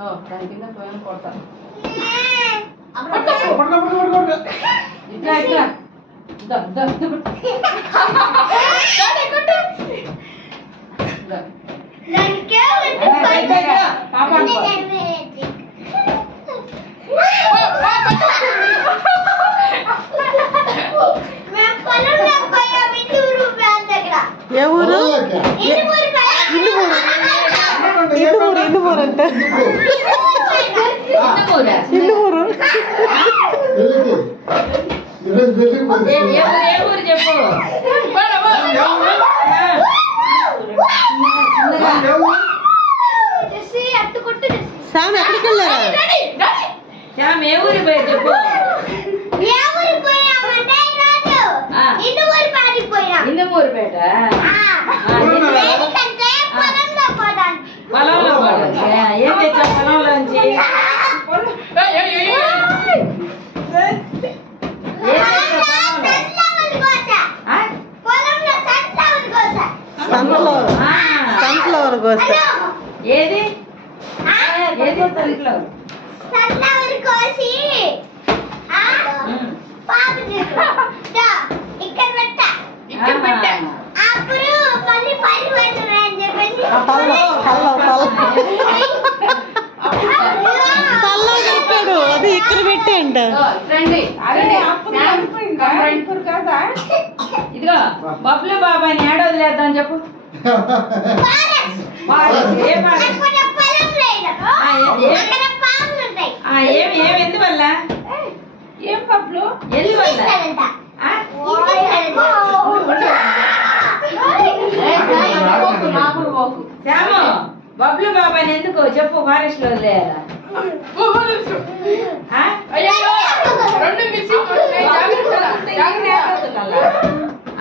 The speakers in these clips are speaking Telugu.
దాని కింద పోయిన కొడతా ఏ ఊరు? ఇందుమూరు అంటే ఇందుమూరు. చెప్పు శ్యామ్ ఎక్కడికి వెళ్ళారా? శ్యామ్ ఏ ఊరి పోయి చెప్పు. ఇందుమూరుపేట పొలంలో ఏం తెచ్చావు పొలంలోంచి? సన్ఫ్లవర్ కోసా. ఏది ఏది సన్ఫ్లవర్? పెట్టాడు అది ఇక్కడ పెట్టేయంట. ఇదిగో బబ్లు బాబాని ఏడ వదిలేద్దాం చెప్పు. ఏమి ఎందువల్ల? ఏం బబ్లు ఎందువల్ల? శ్యాము బబ్లు బాబాని ఎందుకు చెప్పు ఫారెస్ట్ లో వదిలేయాలా?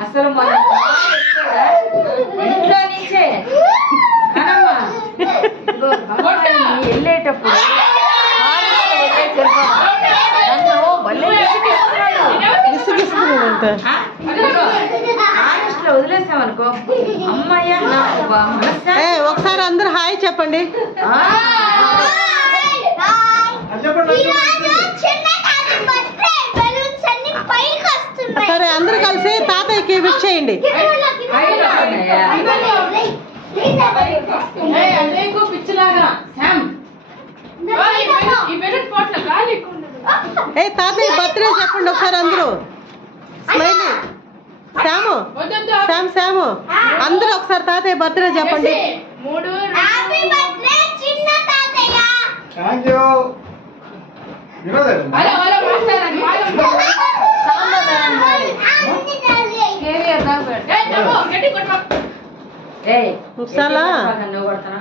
అసలు మన ఇంట్లో నుంచే వెళ్ళేటప్పుడు ఫారెస్ట్ లో వదిలేసామనుకో అమ్మాయ్యా. ఒకసారి అందరు హాయ్ చెప్పండి. సరే అందరు కలిసి తాతయ్యకి విష్ చేయండి. తాతయ్య బర్త్డే చెప్పండి ఒకసారి అందరూ. స్మైలీ శ్యాము శ్యాము అందరూ ఒకసారి తాతయ్య బర్త్డే చెప్పండి. నువ్వు కొడతానా?